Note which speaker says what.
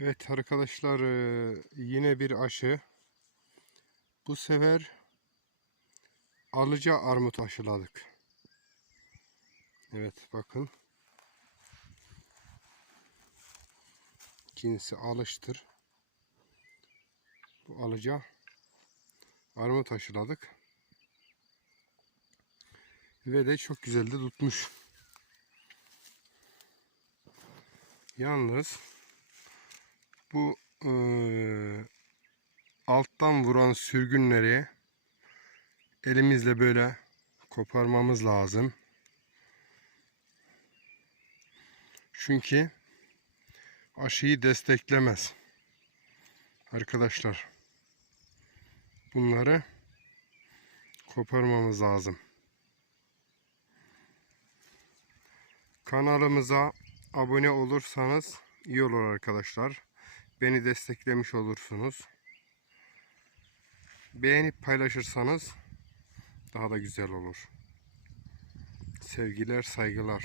Speaker 1: Evet arkadaşlar e, yine bir aşı. Bu sefer alıca armut aşıladık. Evet bakın. Cinsi alıştır. Bu alıca armut aşıladık. Ve de çok güzel de tutmuş. Yalnız bu eee, alttan vuran sürgünleri elimizle böyle koparmamız lazım. Çünkü aşıyı desteklemez. Arkadaşlar bunları koparmamız lazım. Kanalımıza abone olursanız iyi olur arkadaşlar. Beni desteklemiş olursunuz. Beğenip paylaşırsanız daha da güzel olur. Sevgiler, saygılar.